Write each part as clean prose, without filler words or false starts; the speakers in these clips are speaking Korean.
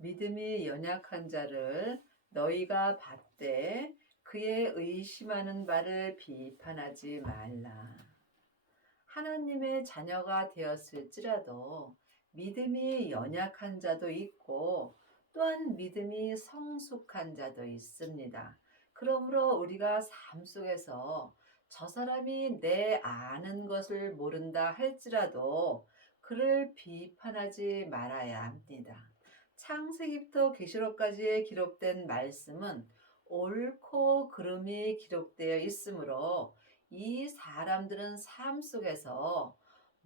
믿음이 연약한 자를 너희가 받되 그의 의심하는 바를 비판하지 말라. 하나님의 자녀가 되었을지라도 믿음이 연약한 자도 있고 또한 믿음이 성숙한 자도 있습니다. 그러므로 우리가 삶 속에서 저 사람이 내 아는 것을 모른다 할지라도 그를 비판하지 말아야 합니다. 창세기부터 계시록까지에 기록된 말씀은 옳고 그름이 기록되어 있으므로 이 사람들은 삶 속에서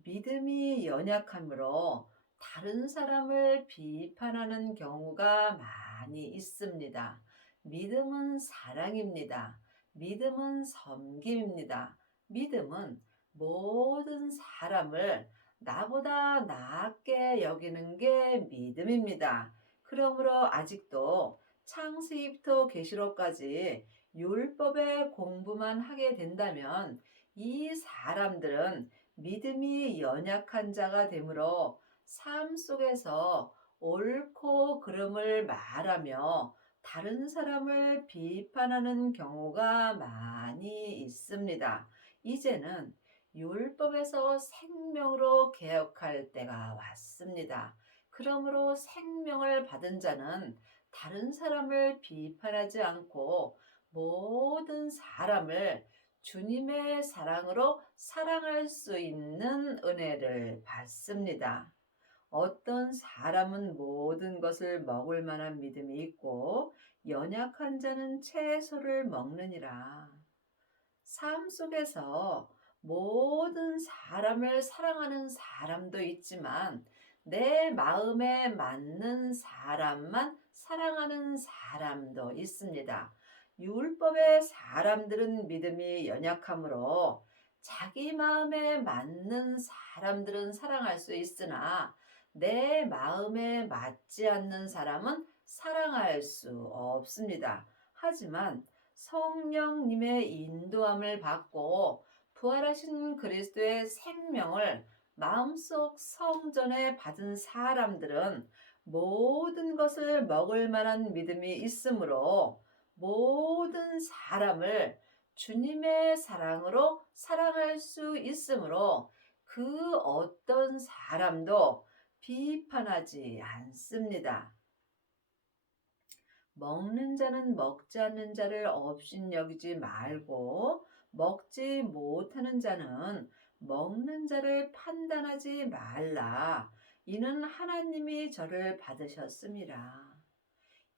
믿음이 연약함으로 다른 사람을 비판하는 경우가 많이 있습니다. 믿음은 사랑입니다. 믿음은 섬김입니다. 믿음은 모든 사람을 나보다 낫게 여기는 게 믿음입니다. 그러므로 아직도 창세기부터 계시록까지 율법의 공부만 하게 된다면 이 사람들은 믿음이 연약한 자가 되므로 삶 속에서 옳고 그름을 말하며 다른 사람을 비판하는 경우가 많이 있습니다. 이제는 율법에서 생명으로 개혁할 때가 왔습니다. 그러므로 생명을 받은 자는 다른 사람을 비판하지 않고 모든 사람을 주님의 사랑으로 사랑할 수 있는 은혜를 받습니다. 어떤 사람은 모든 것을 먹을 만한 믿음이 있고 연약한 자는 채소를 먹느니라. 삶 속에서 모든 사람을 사랑하는 사람도 있지만 내 마음에 맞는 사람만 사랑하는 사람도 있습니다. 율법의 사람들은 믿음이 연약하므로 자기 마음에 맞는 사람들은 사랑할 수 있으나 내 마음에 맞지 않는 사람은 사랑할 수 없습니다. 하지만 성령님의 인도함을 받고 부활하신 그리스도의 생명을 마음속 성전에 받은 사람들은 모든 것을 먹을 만한 믿음이 있으므로 모든 사람을 주님의 사랑으로 사랑할 수 있으므로 그 어떤 사람도 비판하지 않습니다. 먹는 자는 먹지 않는 자를 업신여기지 말고 먹지 못하는 자는 먹는 자를 판단하지 말라. 이는 하나님이 저를 받으셨음이라.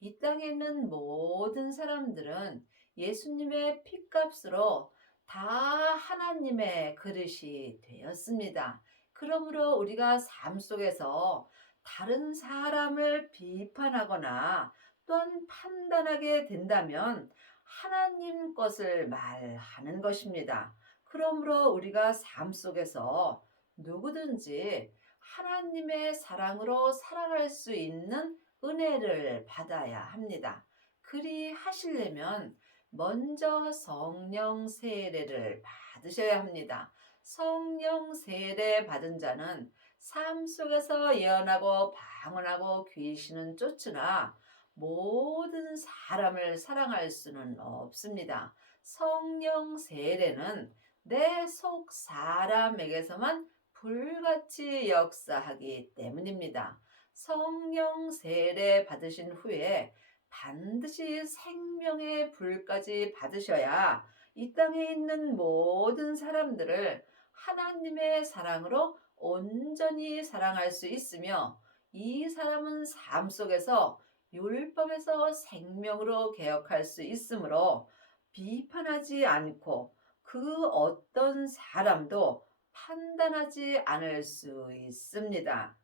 이 땅에 있는 모든 사람들은 예수님의 피값으로 다 하나님의 그릇이 되었습니다. 그러므로 우리가 삶 속에서 다른 사람을 비판하거나 또한 판단하게 된다면 하나님 것을 말하는 것입니다. 그러므로 우리가 삶 속에서 누구든지 하나님의 사랑으로 살아갈 수 있는 은혜를 받아야 합니다. 그리 하시려면 먼저 성령 세례를 받으셔야 합니다. 성령 세례 받은 자는 삶 속에서 예언하고 방언하고 귀신은 쫓으나 모든 사람을 사랑할 수는 없습니다. 성령 세례는 내 속 사람에게서만 불같이 역사하기 때문입니다. 성령 세례 받으신 후에 반드시 생명의 불까지 받으셔야 이 땅에 있는 모든 사람들을 하나님의 사랑으로 온전히 사랑할 수 있으며 이 사람은 삶 속에서 율법에서 생명으로 개혁할 수 있으므로 비판하지 않고 그 어떤 사람도 판단하지 않을 수 있습니다.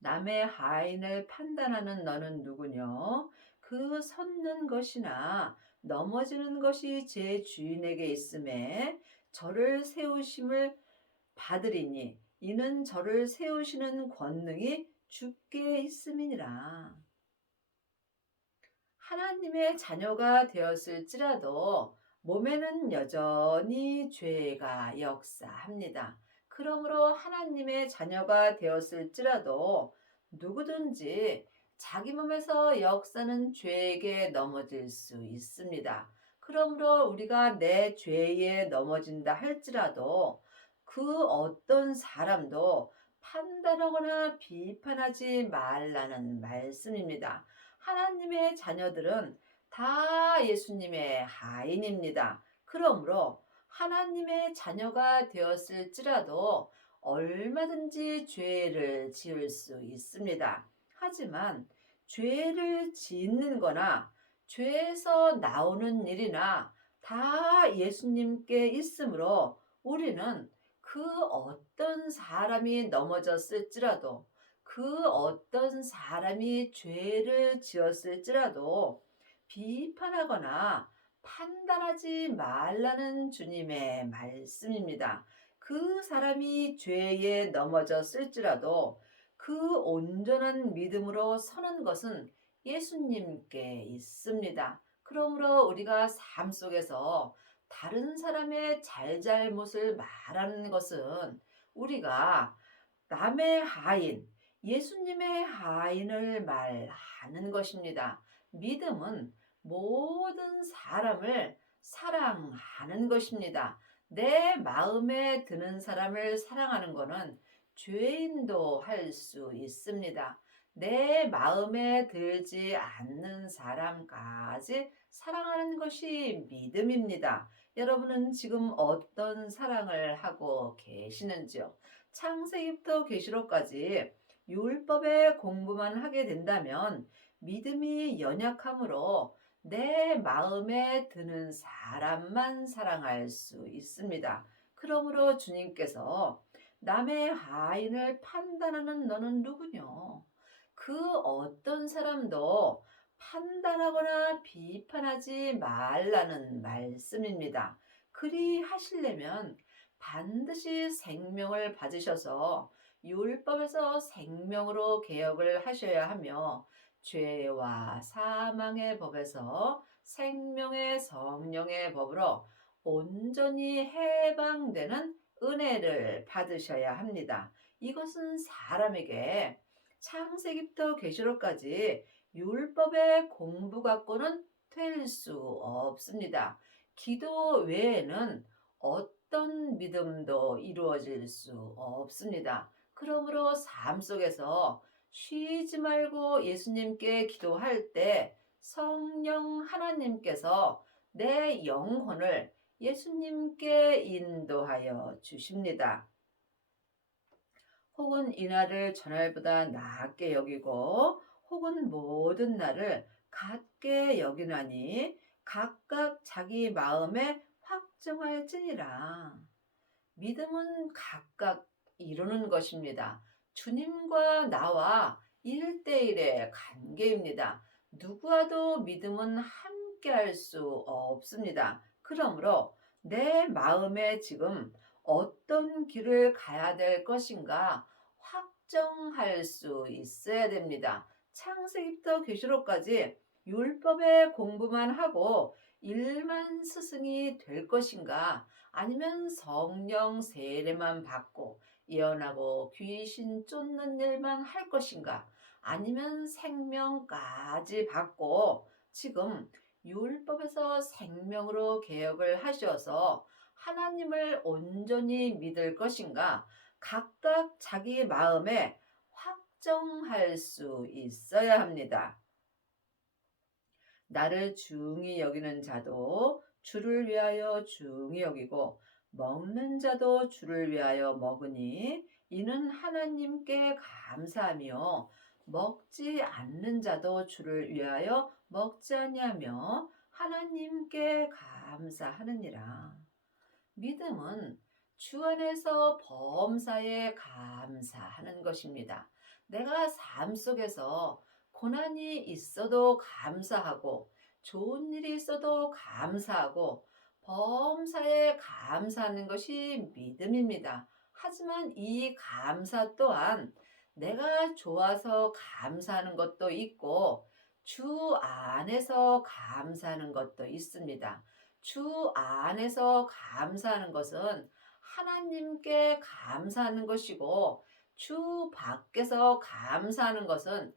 남의 하인을 판단하는 너는 누구뇨? 그 섰는 것이나 넘어지는 것이 제 주인에게 있음에 저를 세우심을 받으리니 이는 저를 세우시는 권능이 주께 있음이니라. 하나님의 자녀가 되었을지라도 몸에는 여전히 죄가 역사합니다. 그러므로 하나님의 자녀가 되었을지라도 누구든지 자기 몸에서 역사는 죄에게 넘어질 수 있습니다. 그러므로 우리가 내 죄에 넘어진다 할지라도 그 어떤 사람도 판단하거나 비판하지 말라는 말씀입니다. 하나님의 자녀들은 다 예수님의 하인입니다. 그러므로 하나님의 자녀가 되었을지라도 얼마든지 죄를 지을 수 있습니다. 하지만 죄를 짓는 거나 죄에서 나오는 일이나 다 예수님께 있으므로 우리는 그 어떤 사람이 넘어졌을지라도 그 어떤 사람이 죄를 지었을지라도 비판하거나 판단하지 말라는 주님의 말씀입니다. 그 사람이 죄에 넘어졌을지라도 그 온전한 믿음으로 서는 것은 예수님께 있습니다. 그러므로 우리가 삶 속에서 다른 사람의 잘잘못을 말하는 것은 우리가 남의 하인, 예수님의 하인을 말하는 것입니다. 믿음은 모든 사람을 사랑하는 것입니다. 내 마음에 드는 사람을 사랑하는 것은 죄인도 할 수 있습니다. 내 마음에 들지 않는 사람까지 사랑하는 것이 믿음입니다. 여러분은 지금 어떤 사랑을 하고 계시는지요? 창세기부터 계시록까지 율법의 공부만 하게 된다면 믿음이 연약하므로 내 마음에 드는 사람만 사랑할 수 있습니다. 그러므로 주님께서 남의 하인을 판단하는 너는 누구뇨? 그 어떤 사람도 판단하거나 비판하지 말라는 말씀입니다. 그리 하시려면 반드시 생명을 받으셔서 율법에서 생명으로 개혁을 하셔야 하며 죄와 사망의 법에서 생명의 성령의 법으로 온전히 해방되는 은혜를 받으셔야 합니다. 이것은 사람에게 창세기부터 계시록까지 율법의 공부 갖고는 될 수 없습니다. 기도 외에는 어떤 믿음도 이루어질 수 없습니다. 그러므로 삶 속에서 쉬지 말고 예수님께 기도할 때 성령 하나님께서 내 영혼을 예수님께 인도하여 주십니다. 혹은 이날을 전날보다 낮게 여기고 혹은 모든 날을 같게 여기나니 각각 자기 마음에 확정할지니라. 믿음은 각각 이루는 것입니다. 주님과 나와 1대1의 관계입니다. 누구와도 믿음은 함께 할 수 없습니다. 그러므로 내 마음에 지금 어떤 길을 가야 될 것인가 확정할 수 있어야 됩니다. 창세기부터 계시록까지 율법의 공부만 하고 일만 스승이 될 것인가 아니면 성령 세례만 받고 예언하고 귀신 쫓는 일만 할 것인가 아니면 생명까지 받고 지금 율법에서 생명으로 개혁을 하셔서 하나님을 온전히 믿을 것인가 각각 자기 마음에 확정할 수 있어야 합니다. 나를 중히 여기는 자도 주를 위하여 중히 여기고 먹는 자도 주를 위하여 먹으니 이는 하나님께 감사하며 먹지 않는 자도 주를 위하여 먹지 아니하며 하나님께 감사하느니라. 믿음은 주 안에서 범사에 감사하는 것입니다. 내가 삶 속에서 고난이 있어도 감사하고 좋은 일이 있어도 감사하고 범사에 감사하는 것이 믿음입니다. 하지만 이 감사 또한 내가 좋아서 감사하는 것도 있고 주 안에서 감사하는 것도 있습니다. 주 안에서 감사하는 것은 하나님께 감사하는 것이고 주 밖에서 감사하는 것은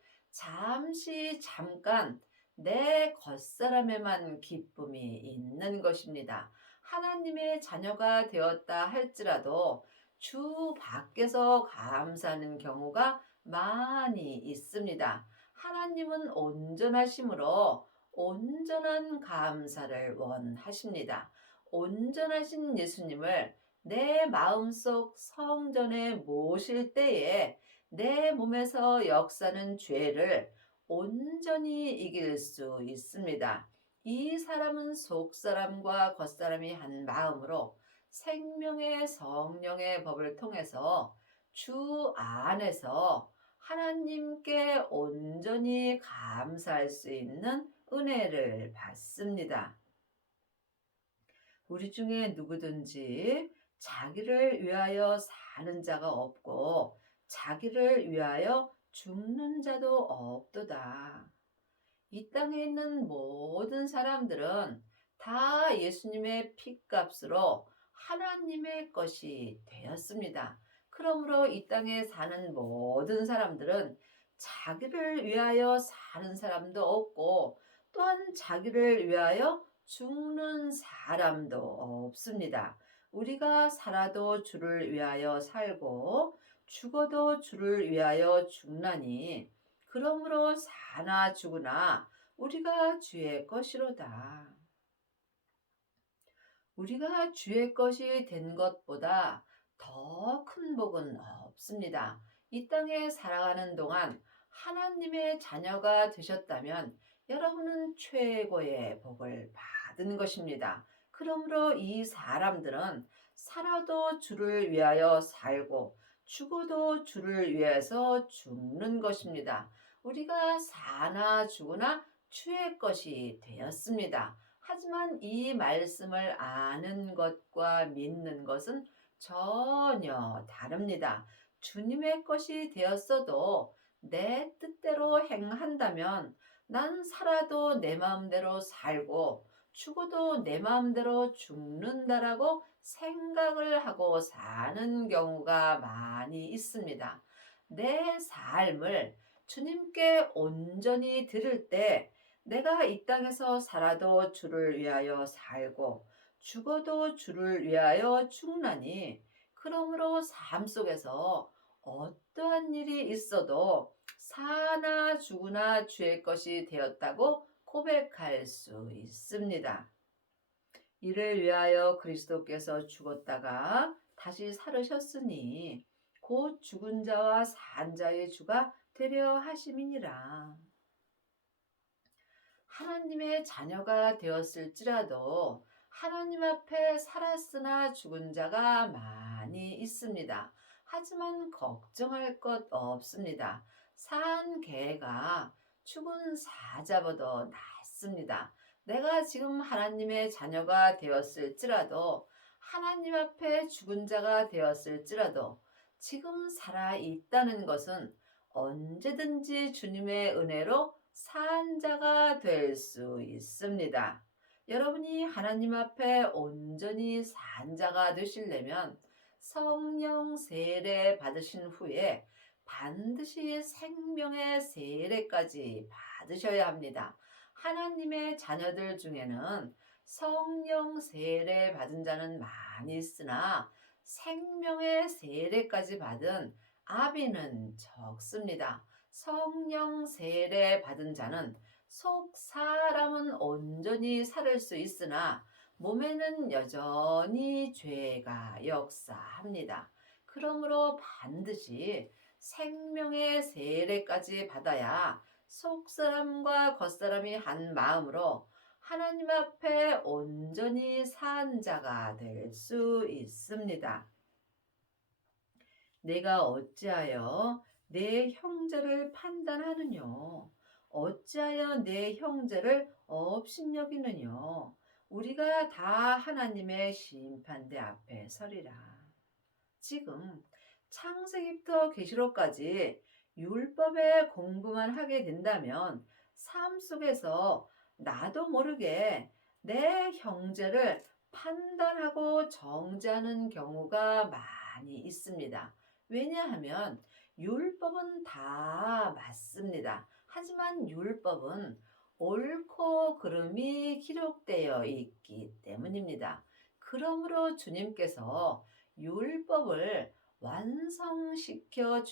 잠깐 내 겉사람에만 기쁨이 있는 것입니다. 하나님의 자녀가 되었다 할지라도 주 밖에서 감사하는 경우가 많이 있습니다. 하나님은 온전하심으로 온전한 감사를 원하십니다. 온전하신 예수님을 내 마음속 성전에 모실 때에 내 몸에서 역사는 죄를 온전히 이길 수 있습니다. 이 사람은 속사람과 겉사람이 한 마음으로 생명의 성령의 법을 통해서 주 안에서 하나님께 온전히 감사할 수 있는 은혜를 받습니다. 우리 중에 누구든지 자기를 위하여 사는 자가 없고 자기를 위하여 죽는 자도 없도다. 이 땅에 있는 모든 사람들은 다 예수님의 피값으로 하나님의 것이 되었습니다. 그러므로 이 땅에 사는 모든 사람들은 자기를 위하여 사는 사람도 없고 또한 자기를 위하여 죽는 사람도 없습니다. 우리가 살아도 주를 위하여 살고 죽어도 주를 위하여 죽나니 그러므로 사나 죽으나 우리가 주의 것이로다. 우리가 주의 것이 된 것보다 더 큰 복은 없습니다. 이 땅에 살아가는 동안 하나님의 자녀가 되셨다면 여러분은 최고의 복을 받은 것입니다. 그러므로 이 사람들은 살아도 주를 위하여 살고 죽어도 주를 위해서 죽는 것입니다. 우리가 사나 죽으나 주의 것이 되었습니다. 하지만 이 말씀을 아는 것과 믿는 것은 전혀 다릅니다. 주님의 것이 되었어도 내 뜻대로 행한다면 난 살아도 내 마음대로 살고 죽어도 내 마음대로 죽는다라고 생각을 하고 사는 경우가 많이 있습니다. 내 삶을 주님께 온전히 드릴 때 내가 이 땅에서 살아도 주를 위하여 살고 죽어도 주를 위하여 죽나니 그러므로 삶 속에서 어떠한 일이 있어도 사나 죽으나 주의 것이 되었다고 고백할 수 있습니다. 이를 위하여 그리스도께서 죽었다가 다시 살으셨으니 곧 죽은 자와 산 자의 주가 되려 하심이니라. 하나님의 자녀가 되었을지라도 하나님 앞에 살았으나 죽은 자가 많이 있습니다. 하지만 걱정할 것 없습니다. 산 개가 죽은 사자보다 낫습니다. 내가 지금 하나님의 자녀가 되었을지라도 하나님 앞에 죽은 자가 되었을지라도 지금 살아 있다는 것은 언제든지 주님의 은혜로 산 자가 될 수 있습니다. 여러분이 하나님 앞에 온전히 산 자가 되시려면 성령 세례 받으신 후에 반드시 생명의 세례까지 받으셔야 합니다. 하나님의 자녀들 중에는 성령 세례 받은 자는 많이 있으나 생명의 세례까지 받은 아비는 적습니다. 성령 세례 받은 자는 속 사람은 온전히 살을 수 있으나 몸에는 여전히 죄가 역사합니다. 그러므로 반드시 생명의 세례까지 받아야 속 사람과 겉 사람이 한 마음으로 하나님 앞에 온전히 산 자가 될 수 있습니다. 내가 어찌하여 내 형제를 판단하느뇨? 어찌하여 내 형제를 업신여기느뇨? 우리가 다 하나님의 심판대 앞에 서리라. 지금 창세기부터 계시록까지 율법의 공부만 하게 된다면 삶 속에서 나도 모르게 내 형제를 판단하고 정죄하는 경우가 많이 있습니다. 왜냐하면 율법은 다 맞습니다. 하지만 율법은 옳고 그름이 기록되어 있기 때문입니다. 그러므로 주님께서 율법을 완성시켜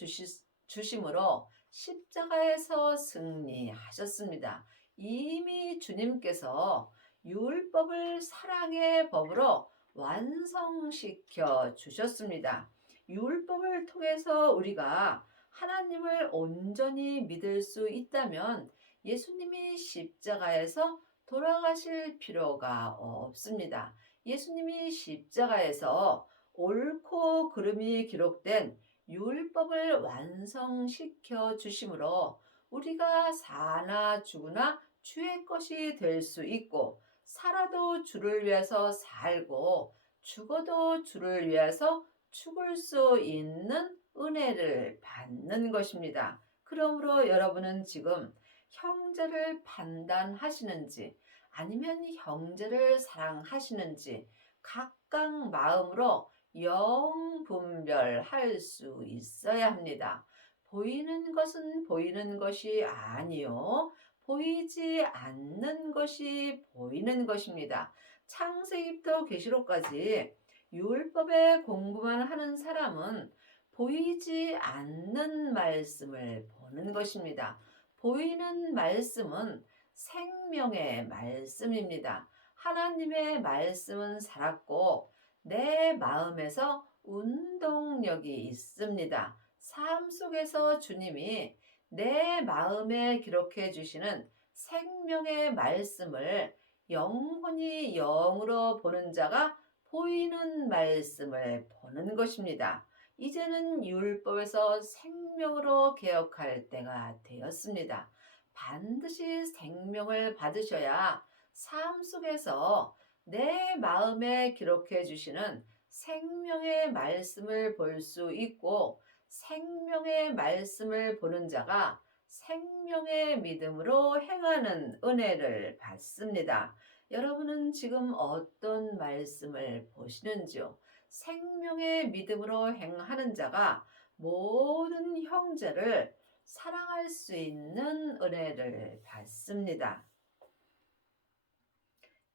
주심으로 십자가에서 승리하셨습니다. 이미 주님께서 율법을 사랑의 법으로 완성시켜 주셨습니다. 율법을 통해서 우리가 하나님을 온전히 믿을 수 있다면 예수님이 십자가에서 돌아가실 필요가 없습니다. 예수님이 십자가에서 옳고 그름이 기록된 율법을 완성시켜 주심으로 우리가 사나 죽으나 주의 것이 될 수 있고, 살아도 주를 위해서 살고 죽어도 주를 위해서 죽을 수 있는 은혜를 받는 것입니다. 그러므로 여러분은 지금 형제를 판단하시는지 아니면 형제를 사랑하시는지 각각 마음으로 영분별할 수 있어야 합니다. 보이는 것은 보이는 것이 아니요, 보이지 않는 것이 보이는 것입니다. 창세기부터 계시록까지 율법의 공부만 하는 사람은 보이지 않는 말씀을 보는 것입니다. 보이는 말씀은 생명의 말씀입니다. 하나님의 말씀은 살았고 내 마음에서 운동력이 있습니다. 삶 속에서 주님이 내 마음에 기록해 주시는 생명의 말씀을 영혼이 영으로 보는 자가 보이는 말씀을 보는 것입니다. 이제는 율법에서 생명으로 개혁할 때가 되었습니다. 반드시 생명을 받으셔야 삶 속에서 내 마음에 기록해 주시는 생명의 말씀을 볼 수 있고, 생명의 말씀을 보는 자가 생명의 믿음으로 행하는 은혜를 받습니다. 여러분은 지금 어떤 말씀을 보시는지요? 생명의 믿음으로 행하는 자가 모든 형제를 사랑할 수 있는 은혜를 받습니다.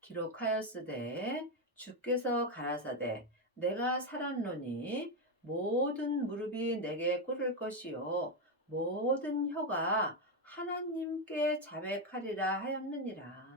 기록하였으되 주께서 가라사대 내가 살았노니 모든 무릎이 내게 꿇을 것이요 모든 혀가 하나님께 자백하리라 하였느니라.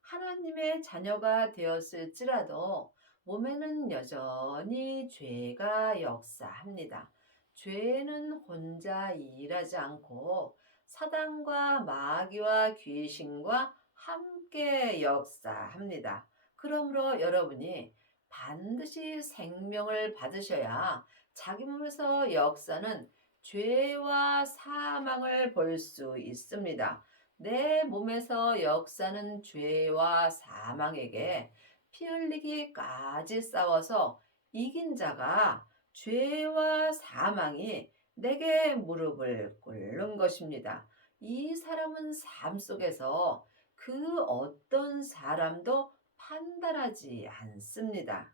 하나님의 자녀가 되었을지라도 몸에는 여전히 죄가 역사합니다. 죄는 혼자 일하지 않고 사단과 마귀와 귀신과 함께 역사합니다. 그러므로 여러분이 반드시 생명을 받으셔야 자기 몸에서 역사는 죄와 사망을 볼 수 있습니다. 내 몸에서 역사는 죄와 사망에게 피 흘리기까지 싸워서 이긴 자가 죄와 사망이 내게 무릎을 꿇는 것입니다. 이 사람은 삶 속에서 그 어떤 사람도 판단하지 않습니다.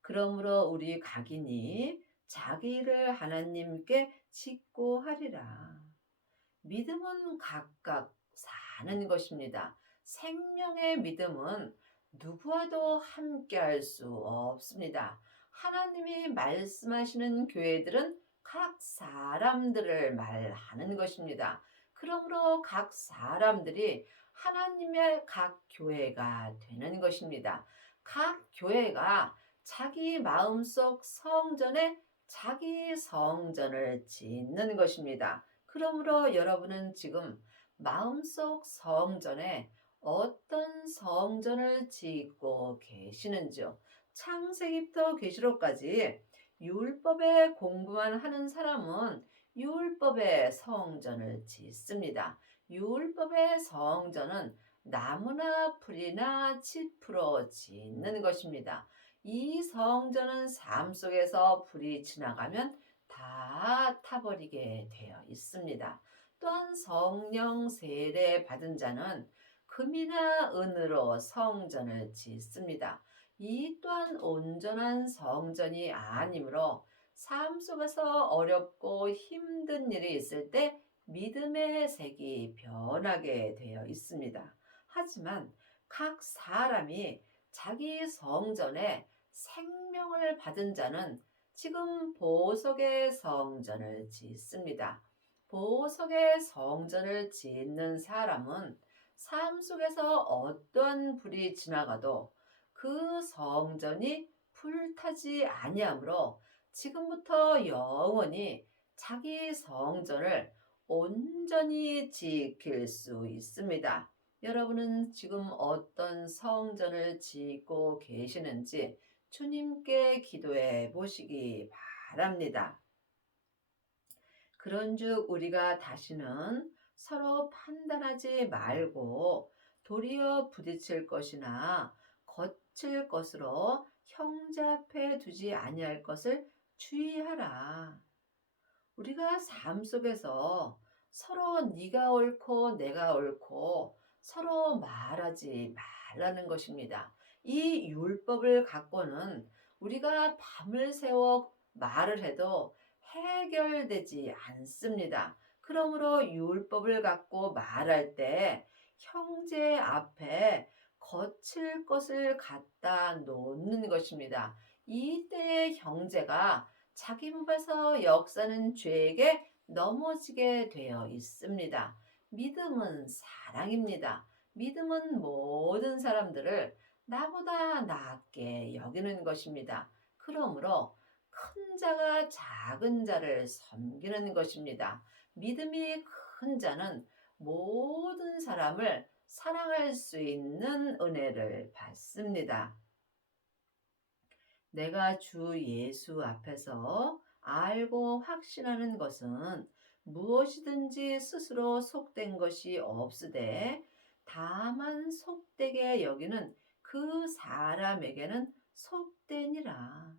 그러므로 우리 각인이 자기 일을 하나님께 짓고 하리라. 믿음은 각각 사는 것입니다. 생명의 믿음은 누구와도 함께 할 수 없습니다. 하나님이 말씀하시는 교회들은 각 사람들을 말하는 것입니다. 그러므로 각 사람들이 하나님의 각 교회가 되는 것입니다. 각 교회가 자기 마음속 성전에 자기 성전을 짓는 것입니다. 그러므로 여러분은 지금 마음속 성전에 어떤 성전을 짓고 계시는지요? 창세기부터 계시록까지 율법의 공부만 하는 사람은 율법의 성전을 짓습니다. 율법의 성전은 나무나 풀이나 짚으로 짓는 것입니다. 이 성전은 삶 속에서 불이 지나가면 다 타버리게 되어 있습니다. 또한 성령 세례 받은 자는 금이나 은으로 성전을 짓습니다. 이 또한 온전한 성전이 아니므로 삶 속에서 어렵고 힘든 일이 있을 때 믿음의 색이 변하게 되어 있습니다. 하지만 각 사람이 자기 성전에 생명을 받은 자는 지금 보석의 성전을 짓습니다. 보석의 성전을 짓는 사람은 삶 속에서 어떠한 불이 지나가도 그 성전이 불타지 아니하므로 지금부터 영원히 자기 성전을 온전히 지킬 수 있습니다. 여러분은 지금 어떤 성전을 짓고 계시는지 주님께 기도해 보시기 바랍니다. 그런즉 우리가 다시는 서로 판단하지 말고 도리어 부딪힐 것이나 거칠 것으로 형제 앞에 두지 아니할 것을 주의하라. 우리가 삶 속에서 서로 네가 옳고 내가 옳고 서로 말하지 말라는 것입니다. 이 율법을 갖고는 우리가 밤을 새워 말을 해도 해결되지 않습니다. 그러므로 율법을 갖고 말할 때 형제 앞에 거칠 것을 갖다 놓는 것입니다. 이때의 형제가 자기 몸에서 역사는 죄에게 넘어지게 되어 있습니다. 믿음은 사랑입니다. 믿음은 모든 사람들을 나보다 낫게 여기는 것입니다. 그러므로 큰 자가 작은 자를 섬기는 것입니다. 믿음이 큰 자는 모든 사람을 사랑할 수 있는 은혜를 받습니다. 내가 주 예수 앞에서 알고 확신하는 것은 무엇이든지 스스로 속된 것이 없으되 다만 속되게 여기는 그 사람에게는 속되니라.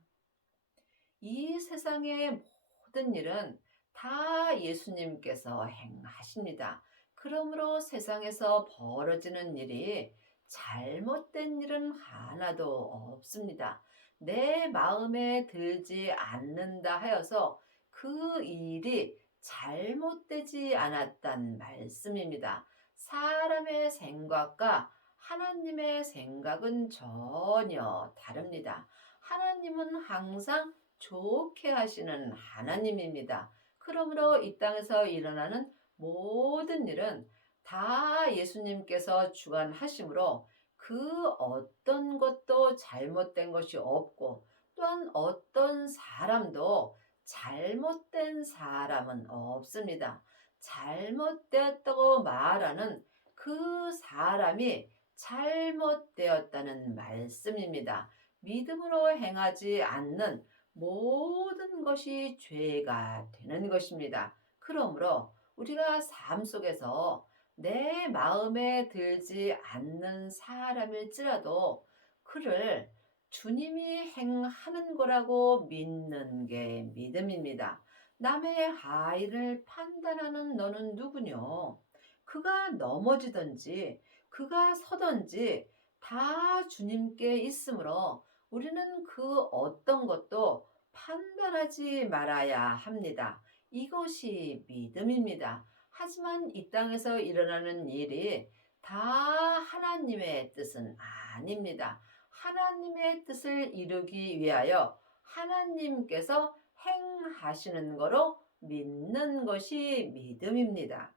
이 세상의 모든 일은 다 예수님께서 행하십니다. 그러므로 세상에서 벌어지는 일이 잘못된 일은 하나도 없습니다. 내 마음에 들지 않는다 하여서 그 일이 잘못되지 않았단 말씀입니다. 사람의 생각과 하나님의 생각은 전혀 다릅니다. 하나님은 항상 좋게 하시는 하나님입니다. 그러므로 이 땅에서 일어나는 모든 일은 다 예수님께서 주관하심으로 그 어떤 것도 잘못된 것이 없고 또한 어떤 사람도 잘못된 사람은 없습니다. 잘못되었다고 말하는 그 사람이 잘못되었다는 말씀입니다. 믿음으로 행하지 않는 모든 것이 죄가 되는 것입니다. 그러므로 우리가 삶 속에서 내 마음에 들지 않는 사람일지라도 그를 주님이 행하는 거라고 믿는 게 믿음입니다. 남의 아이를 판단하는 너는 누구뇨? 그가 넘어지든지 그가 서든지 다 주님께 있으므로 우리는 그 어떤 것도 판단하지 말아야 합니다. 이것이 믿음입니다. 하지만 이 땅에서 일어나는 일이 다 하나님의 뜻은 아닙니다. 하나님의 뜻을 이루기 위하여 하나님께서 행하시는 거로 믿는 것이 믿음입니다.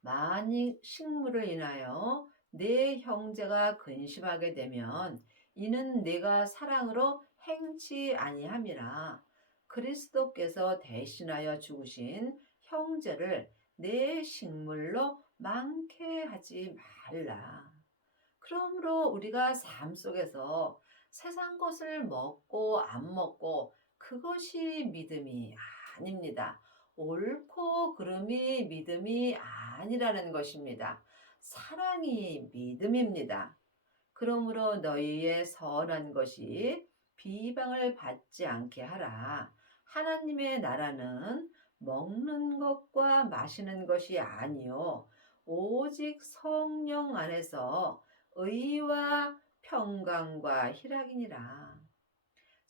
만일 식물을 인하여 내 형제가 근심하게 되면 이는 내가 사랑으로 행치 아니함이라. 그리스도께서 대신하여 죽으신 형제를 내 식물로 많게 하지 말라. 그러므로 우리가 삶 속에서 세상 것을 먹고 안 먹고 그것이 믿음이 아닙니다. 옳고 그름이 믿음이 아니라는 것입니다. 사랑이 믿음입니다. 그러므로 너희의 선한 것이 비방을 받지 않게 하라. 하나님의 나라는 먹는 것과 마시는 것이 아니요 오직 성령 안에서 의와 평강과 희락이니라.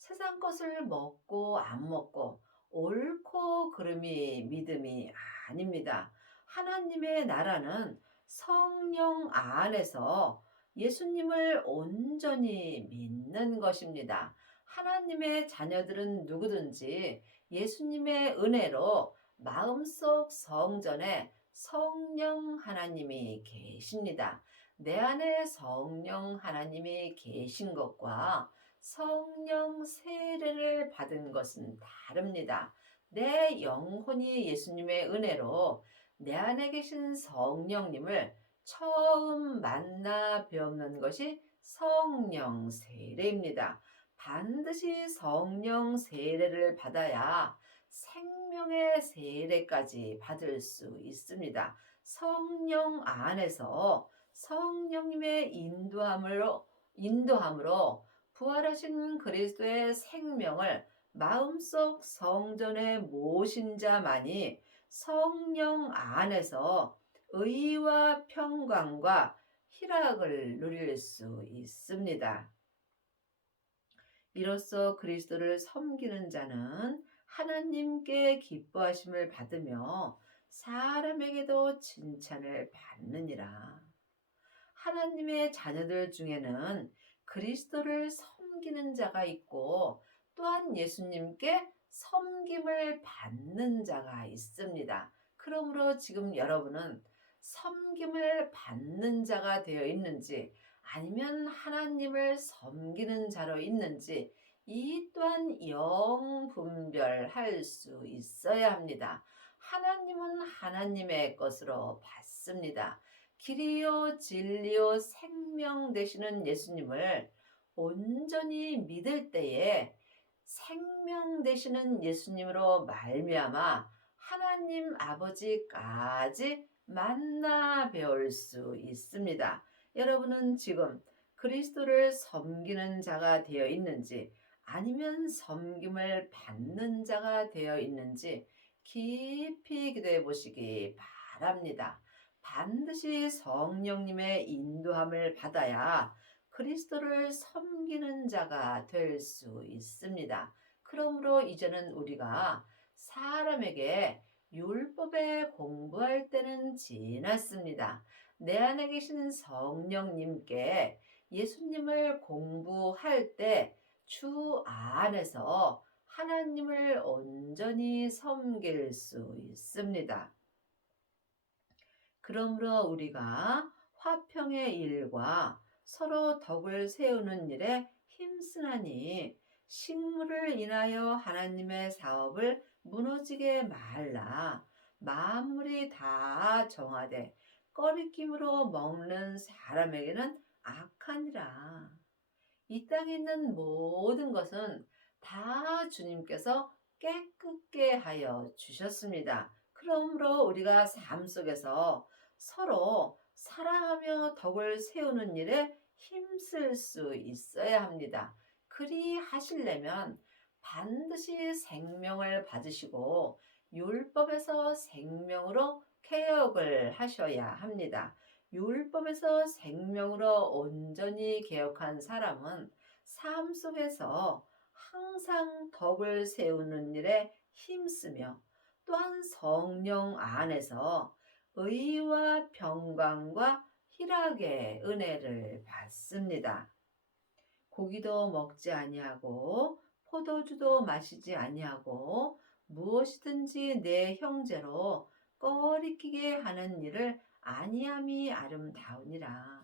세상 것을 먹고 안 먹고 옳고 그름이 믿음이 아닙니다. 하나님의 나라는 성령 안에서 예수님을 온전히 믿는 것입니다. 하나님의 자녀들은 누구든지 예수님의 은혜로 마음속 성전에 성령 하나님이 계십니다. 내 안에 성령 하나님이 계신 것과 성령 세례를 받은 것은 다릅니다. 내 영혼이 예수님의 은혜로 내 안에 계신 성령님을 처음 만나 뵙는 것이 성령 세례입니다. 반드시 성령 세례를 받아야 생명의 세례까지 받을 수 있습니다. 성령 안에서 성령님의 인도함으로 부활하신 그리스도의 생명을 마음속 성전에 모신 자만이 성령 안에서 의와 평강과 희락을 누릴 수 있습니다. 이로써 그리스도를 섬기는 자는 하나님께 기뻐하심을 받으며 사람에게도 칭찬을 받느니라. 하나님의 자녀들 중에는 그리스도를 섬기는 자가 있고 또한 예수님께 섬김을 받는 자가 있습니다. 그러므로 지금 여러분은 섬김을 받는 자가 되어 있는지 아니면 하나님을 섬기는 자로 있는지 이 또한 영분별할 수 있어야 합니다. 하나님은 하나님의 것으로 받습니다. 길이요 진리요 생명 되시는 예수님을 온전히 믿을 때에 생명 되시는 예수님으로 말미암아 하나님 아버지까지 만나 뵈올 수 있습니다. 여러분은 지금 그리스도를 섬기는 자가 되어 있는지 아니면 섬김을 받는 자가 되어 있는지 깊이 기도해 보시기 바랍니다. 반드시 성령님의 인도함을 받아야 그리스도를 섬기는 자가 될 수 있습니다. 그러므로 이제는 우리가 사람에게 율법에 공부할 때는 지났습니다. 내 안에 계신 성령님께 예수님을 공부할 때 주 안에서 하나님을 온전히 섬길 수 있습니다. 그러므로 우리가 화평의 일과 서로 덕을 세우는 일에 힘쓰나니 식물을 인하여 하나님의 사업을 무너지게 말라. 만물이 다 정하되 꺼리낌으로 먹는 사람에게는 악하니라. 이 땅에 있는 모든 것은 다 주님께서 깨끗게 하여 주셨습니다. 그러므로 우리가 삶 속에서 서로 사랑하며 덕을 세우는 일에 힘쓸 수 있어야 합니다. 그리 하시려면 반드시 생명을 받으시고 율법에서 생명으로 개혁을 하셔야 합니다. 율법에서 생명으로 온전히 개혁한 사람은 삶 속에서 항상 덕을 세우는 일에 힘쓰며 또한 성령 안에서 의와 평강과 희락의 은혜를 받습니다. 고기도 먹지 아니하고 포도주도 마시지 아니하고 무엇이든지 내 형제로 꺼리끼게 하는 일을 아니함이 아름다우니라.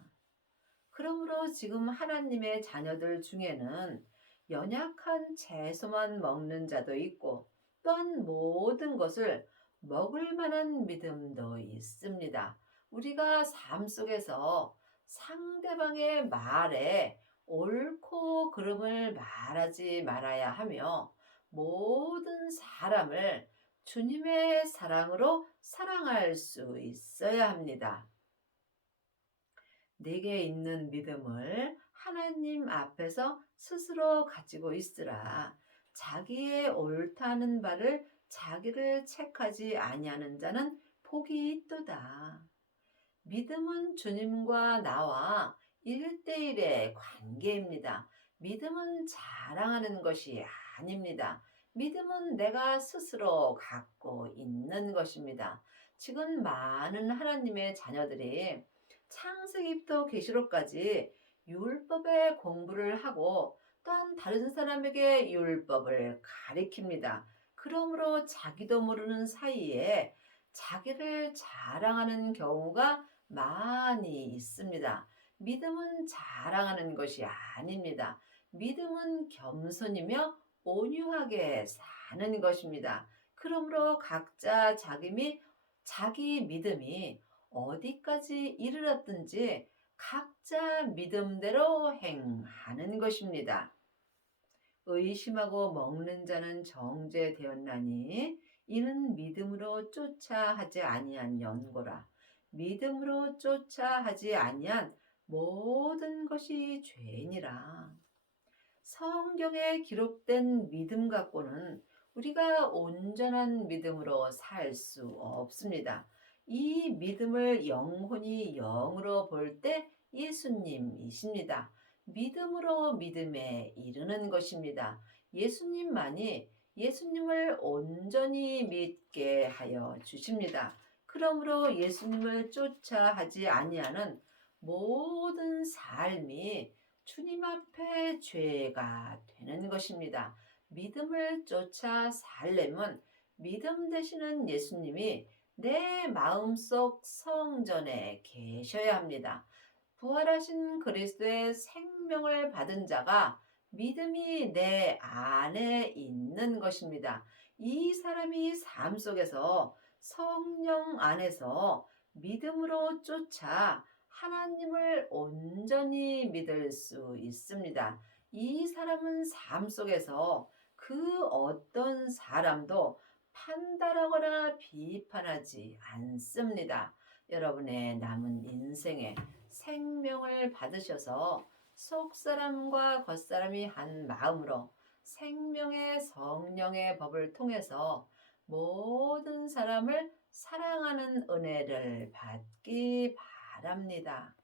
그러므로 지금 하나님의 자녀들 중에는 연약한 채소만 먹는 자도 있고 또한 모든 것을 먹을 만한 믿음도 있습니다. 우리가 삶 속에서 상대방의 말에 옳고 그름을 말하지 말아야 하며 모든 사람을 주님의 사랑으로 사랑할 수 있어야 합니다. 내게 있는 믿음을 하나님 앞에서 스스로 가지고 있으라. 자기의 옳다는 바를 자기를 책하지 아니하는 자는 복이 있도다. 믿음은 주님과 나와 1대1의 관계입니다. 믿음은 자랑하는 것이 아닙니다. 믿음은 내가 스스로 갖고 있는 것입니다. 지금 많은 하나님의 자녀들이 창세기부터 계시록까지 율법의 공부를 하고 또한 다른 사람에게 율법을 가리킵니다. 그러므로 자기도 모르는 사이에 자기를 자랑하는 경우가 많이 있습니다. 믿음은 자랑하는 것이 아닙니다. 믿음은 겸손이며 온유하게 사는 것입니다. 그러므로 각자 자기 믿음이 어디까지 이르렀든지 각자 믿음대로 행하는 것입니다. 의심하고 먹는 자는 정죄되었나니 이는 믿음으로 쫓아 하지 아니한 연고라. 믿음으로 쫓아 하지 아니한 모든 것이 죄니라. 성경에 기록된 믿음 갖고는 우리가 온전한 믿음으로 살 수 없습니다. 이 믿음을 영혼이 영으로 볼 때 예수님이십니다. 믿음으로 믿음에 이르는 것입니다. 예수님만이 예수님을 온전히 믿게 하여 주십니다. 그러므로 예수님을 쫓아 하지 아니하는 모든 삶이 주님 앞에 죄가 되는 것입니다. 믿음을 쫓아 살려면 믿음 되시는 예수님이 내 마음속 성전에 계셔야 합니다. 부활하신 그리스도의 생명을 받은 자가 믿음이 내 안에 있는 것입니다. 이 사람이 삶 속에서 성령 안에서 믿음으로 쫓아 하나님을 온전히 믿을 수 있습니다. 이 사람은 삶 속에서 그 어떤 사람도 판단하거나 비판하지 않습니다. 여러분의 남은 인생에 생명을 받으셔서 속사람과 겉사람이 한 마음으로 생명의 성령의 법을 통해서 모든 사람을 사랑하는 은혜를 받기 바랍니다.